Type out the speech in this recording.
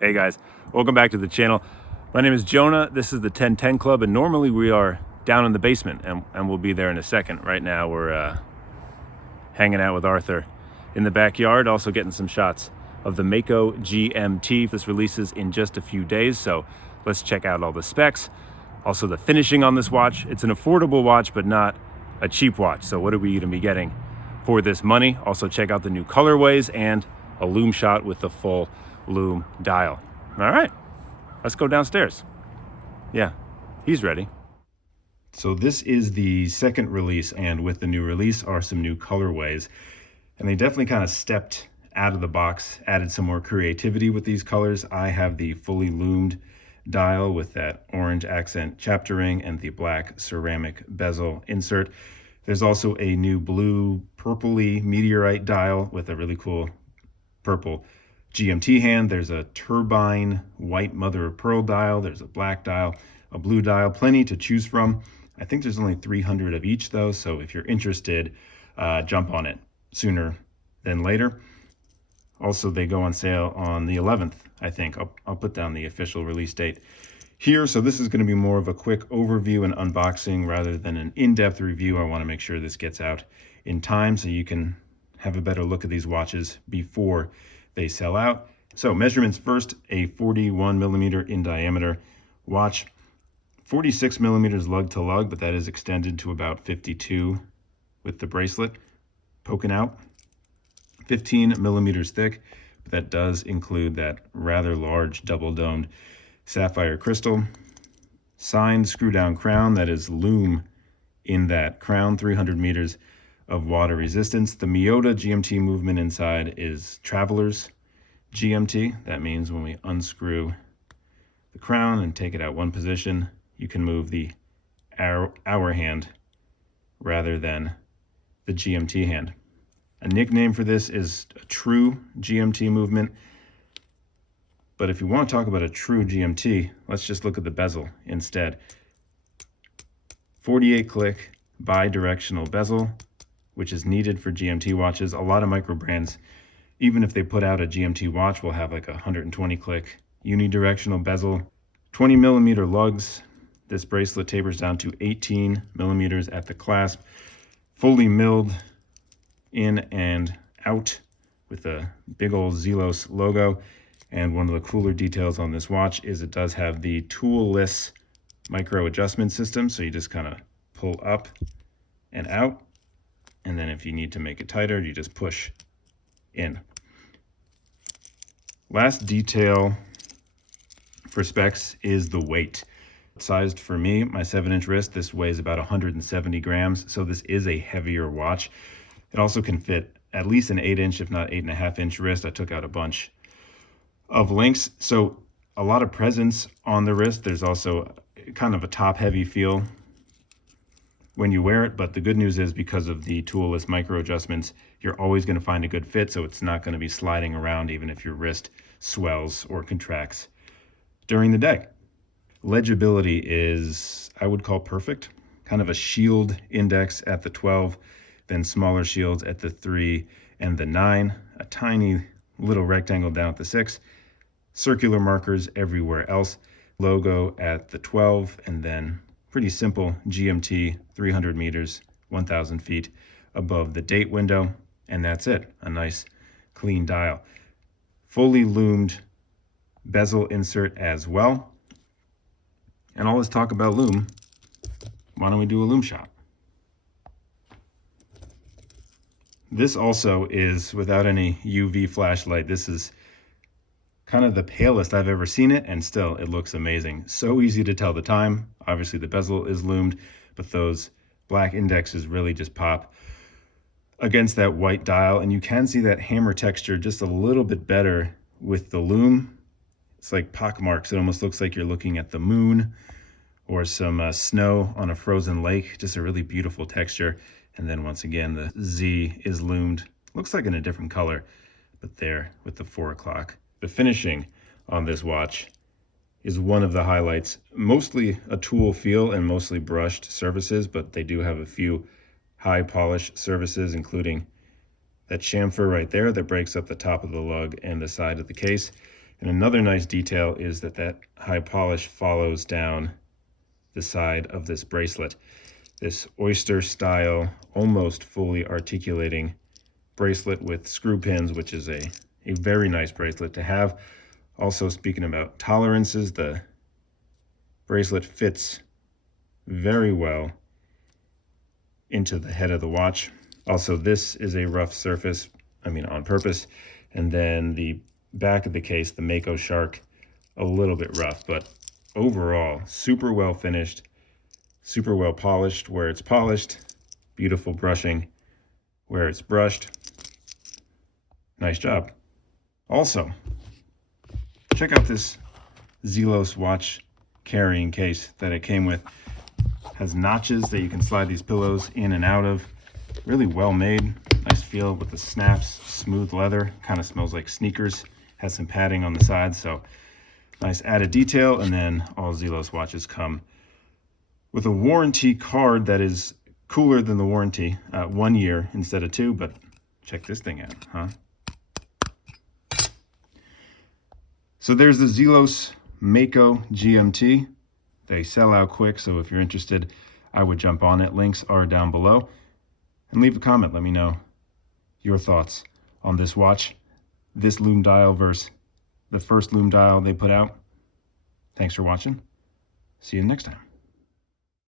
Hey guys, welcome back to the channel. My name is Jonah. This is the 1010 Club, and normally we are down in the basement, and we'll be there in a second. Right now we're hanging out with Arthur in the backyard, also getting some shots of the Mako GMT. This releases in just a few days, so let's check out all the specs. Also the finishing on this watch. It's an affordable watch, but not a cheap watch. So what are we gonna be getting for this money? Also check out the new colorways and a Lume shot with the full Lume dial. All right, let's go downstairs. Yeah, he's ready. So this is the second release, and with the new release are some new colorways. And they definitely kind of stepped out of the box, added some more creativity with these colors. I have the fully lumed dial with that orange accent chapter ring and the black ceramic bezel insert. There's also a new blue purpley meteorite dial with a really cool purple GMT hand. There's a turbine white mother of pearl dial. There's a black dial, a blue dial, plenty to choose from. I think there's only 300 of each though, so if you're interested, jump on it sooner than later. Also, they go on sale on the 11th, I think. I'll put down the official release date here. So this is going to be more of a quick overview and unboxing rather than an in-depth review. I want to make sure this gets out in time so you can have a better look at these watches before they sell out. So measurements first, a 41 millimeter in diameter watch, 46 millimeters lug to lug, but that is extended to about 52 with the bracelet poking out, 15 millimeters thick, but that does include that rather large double domed sapphire crystal, signed screw down crown that is Lume in that crown, 300 meters of water resistance. The Miyota GMT movement inside is Traveler's GMT. That means when we unscrew the crown and take it out one position, you can move the hour hand rather than the GMT hand. A nickname for this is a true GMT movement. But if you want to talk about a true GMT, let's just look at the bezel instead. 48 click bi-directional bezel, which is needed for GMT watches. A lot of micro brands, even if they put out a GMT watch, will have like a 120 click unidirectional bezel. 20 millimeter lugs. This bracelet tapers down to 18 millimeters at the clasp. Fully milled in and out with a big old Zelos logo. And one of the cooler details on this watch is it does have the tool-less micro adjustment system. So you just kind of pull up and out. And then if you need to make it tighter, you just push in. Last detail for specs is the weight. Sized for me, my 7-inch wrist, this weighs about 170 grams. So this is a heavier watch. It also can fit at least an 8-inch, if not 8.5-inch wrist. I took out a bunch of links. So a lot of presence on the wrist. There's also kind of a top heavy feel when you wear it, but the good news is because of the toolless micro adjustments, you're always going to find a good fit, so it's not going to be sliding around even if your wrist swells or contracts during the day. Legibility is, I would call, perfect. Kind of a shield index at the 12, then smaller shields at the 3 and the 9, a tiny little rectangle down at the 6, circular markers everywhere else, logo at the 12, and then pretty simple GMT, 300 meters, 1,000 feet above the date window, and that's it. A nice clean dial. Fully lumed bezel insert as well. And all this talk about Lume, why don't we do a Lume shot? This also is without any UV flashlight. This is kind of the palest I've ever seen it, and still it looks amazing. So easy to tell the time. Obviously the bezel is lumed, but those black indexes really just pop against that white dial, and you can see that hammer texture just a little bit better with the Lume. It's like pock marks. It almost looks like you're looking at the moon or some snow on a frozen lake. Just a really beautiful texture. And then once again, the Z is lumed. Looks like in a different color, but there with the 4 o'clock. The finishing on this watch is one of the highlights. Mostly a tool feel and mostly brushed surfaces, but they do have a few high polish surfaces, including that chamfer right there that breaks up the top of the lug and the side of the case. And another nice detail is that that high polish follows down the side of this bracelet. This oyster style, almost fully articulating bracelet with screw pins, which is a very nice bracelet to have. Also, speaking about tolerances, the bracelet fits very well into the head of the watch. Also, this is a rough surface, I mean on purpose. And then the back of the case, the Mako Shark, a little bit rough, but overall super well finished, super well polished where it's polished, beautiful brushing where it's brushed. Nice job. Also, check out this Zelos watch carrying case that it came with. Has notches that you can slide these pillows in and out of. Really well made. Nice feel with the snaps, smooth leather, kind of smells like sneakers. Has some padding on the sides, so nice added detail. And then all Zelos watches come with a warranty card that is cooler than the warranty, 1 year instead of 2, but check this thing out, huh? So there's the Zelos Mako GMT. They sell out quick, so if you're interested, I would jump on it. Links are down below. And leave a comment, let me know your thoughts on this watch, this Lume dial versus the first Lume dial they put out. Thanks for watching. See you next time.